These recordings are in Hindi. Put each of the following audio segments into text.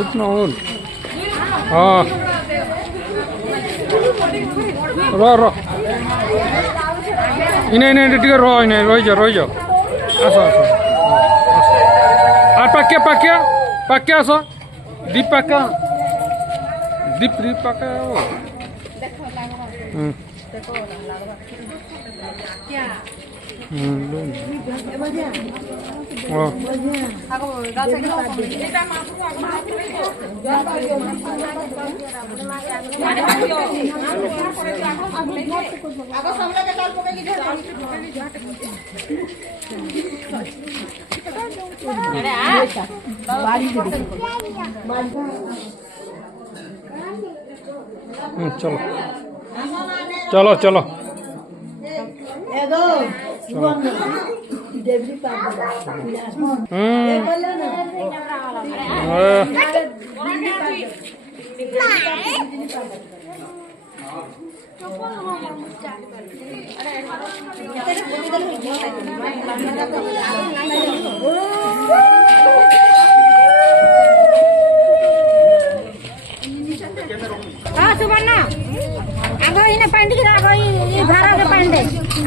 इतना और हाँ रो इन्हें इन्हें टिके रो इन्हें रही जाओ आसो आसो पाक्या पाक्या पाक्या आसो दीप पाक्या दीप पाक्या चलो चलो चलो सुवर्णा आगो इने पांडी के आगो ई भारा के पांडे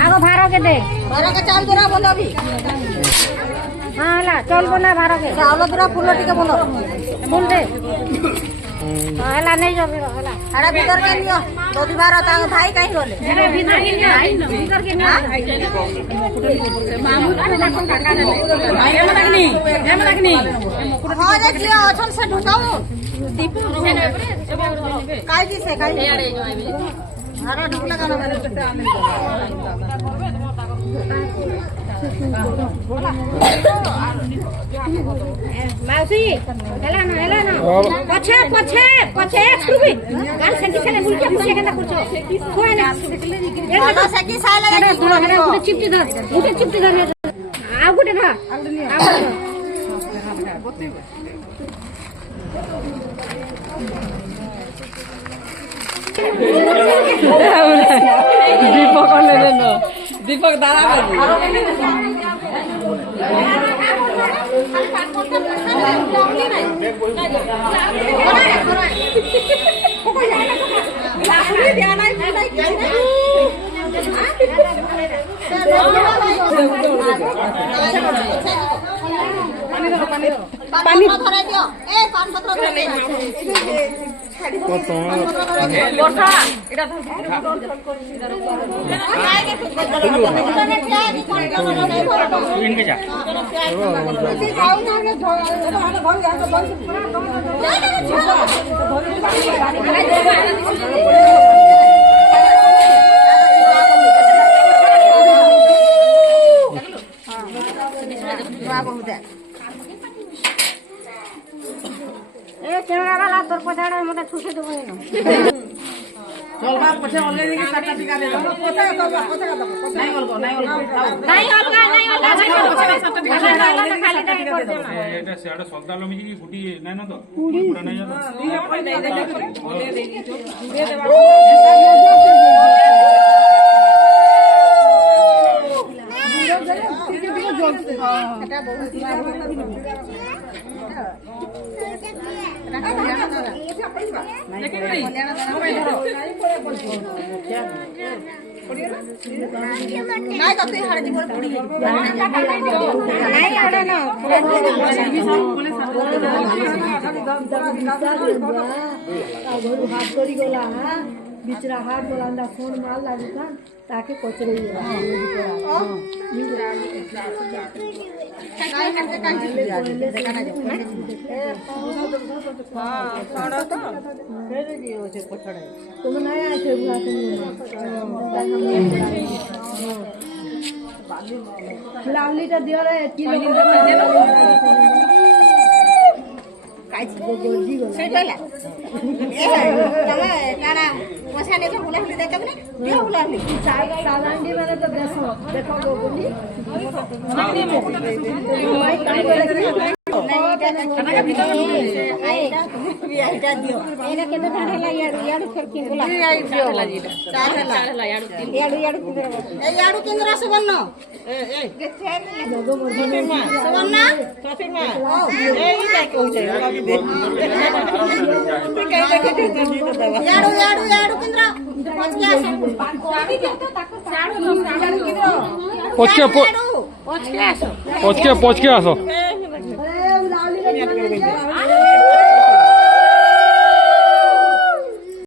आगो भारा के दे भारा के चावल दूरा बोलो अभी हां ला चावल बना भारा के चावल दूरा फूल टिके बोलो फूल दे हला नहीं जबी हला अरे भीतर के नियो दोदी भारा ता भाई काई होले अरे भीतर के नियो भीतर के नियो मामू ने ना कोन काका ने एम लगनी हां जे लियो अछन से ढुकाओ दीपू काय जी से काय यारे जो आबे हरा ढुकला गाना मैंने मौसी हेला ना पछे पछे पछे सुबी गाल सेंटी चले बुलके पुछे केना कुछो कोई ना एना सेकी साइ लगा गुटे चिपटी धर आ गुटे धर दीपक दीपक दादा पानी धराई दियो ए पान पत्र धराई वर्षा एटा ए कैमरा वाला तोर पछाड़े मते छुटे देबो न चल बार पछे ऑनलाइन के साटा टिका दे दो पछा का नहीं अलगा साटा टिका दे खाली दे एटा सेडा सल्दालो मिजी की फुटी नै न तो पूरा नै जातो दे देबा एटा बहुत नहीं कते हाड़ जी बोल पड़ी नहीं आड़े ना हाथ करी गला हां बिचरा हाथ बोलांदा फोन मार लागू था ताके कोचरे तुम नहीं आए थे लावलीटा दियो रे ସେଇଟା ତମେ କାଣା ପଇସା ନେଇଛ ବୁଲାବୁଲି ଦେଖ କି ଦିଅ ବୁଲାବୁଲି ସାଲାଣ୍ଡି ମାନେ ତ ଦେଶ ଦେଖ ବୋଲି ଏଇଟା କେତେ ଧାର ହେଲା ଇଆଡୁ ଇଆଡୁ ଫେରକି ବୋଲା ଇଆଡୁ ଇଆଡୁ ଇଆଡୁ କେନ୍ଦ୍ର ସୁବର୍ଣ୍ଣ ସୁବର୍ଣ୍ଣ ଇଆଡୁ ଇଆଡୁ ଇଆଡୁ କେନ୍ଦ୍ର ପଚକେ ଆସ।